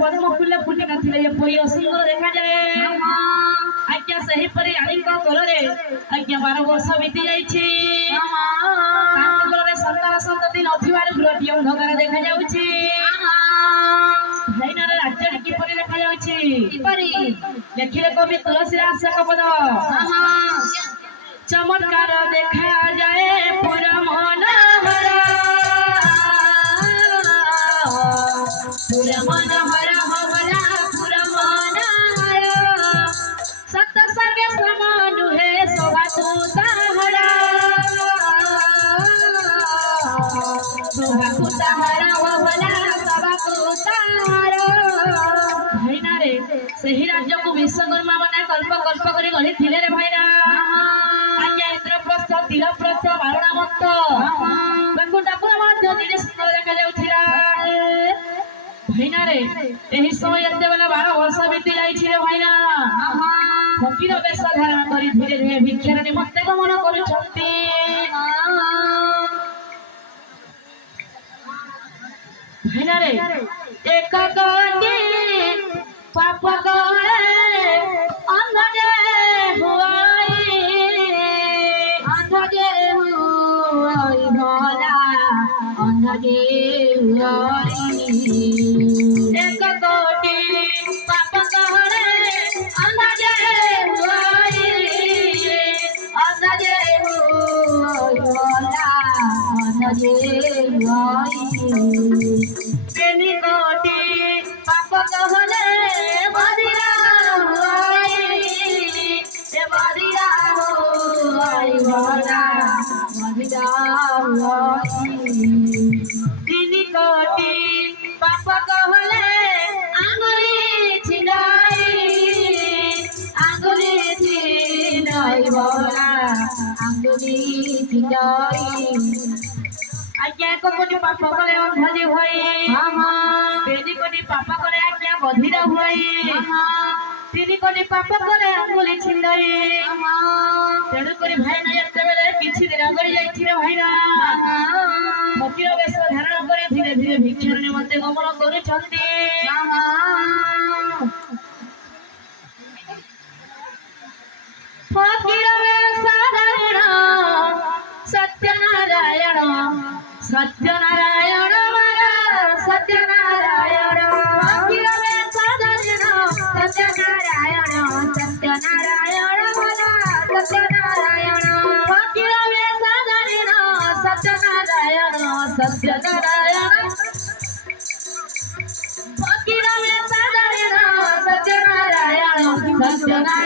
पद्म फूल फुटी नथिले पई सुंदर देखा जाए आज्ञा सही परी आलिका कोलरे आज्ञा 12 वर्ष बीती जाईछि तांकरे संतान संतति नथिबार ग्रहटी अंधकार देखा जाउछि भाईनार राज्य की परी देखा जाउछि की परी लेखिले कवि तुलसीदास कपद चमत्कार देखा जाए पूरा मनोहर पूरा मनोहर होवला पूरा मनोहर सत सर्गे समान है शोभा तू ताहरा शोभा तू ताहरा होवला शोभा तू ताहरा भाईना रे सही राज्य को विश्वकर्मा बना कल्प कल्प करी गढ़ी थिले रे भाईना आज्ञा इंद्रप्रस्थ तीरप्रस्थ बारुणामंत बेकुंडापुर मध्य निरे सुंदर देखा जाउथिरा भाईना रे एही समय एते बेला 12 वर्ष बीती जाईछि रे भाईना फकीर बेश धारण करी धीरे धीरे भिक्षार निमंते गमन करूछंती भाईना रे एक गंगे पाप गळे अंधजे हुआई भला अंधजे हुआई एक कोटि पाप गळे अंधजे हुआई अंधजे भला अंधजे हुआई तेनी कोटि पाप गहले बदिरा हुआई से बदिरा हुआई भला बदिरा हुआई तेनी कोटि पाप गहले आंगुली छिनाई भला आंगुली छिनाई आज्ञा को कोटि पाप करे अंधजे होई तेनी कोटि पाप करे आज्ञा बधिरा होई तेनी कोटि पाप करे अंगुली छिंदाई तेणु करी भाई ना एते बेले किछि दिन गरी जाईछि रे भाईना फकीर बेश धारण करे धीरे धीरे भिक्षार निमंते गमन करूछंती फकीर बेश धारण सत्यनारायण सत्यनारायण सत्यनारायण फकीर बेश धारण सत्यनारायण सत्यनारायण सत्यनारायण फकीर बेश धारण सत्यनारायण सत्यनारायण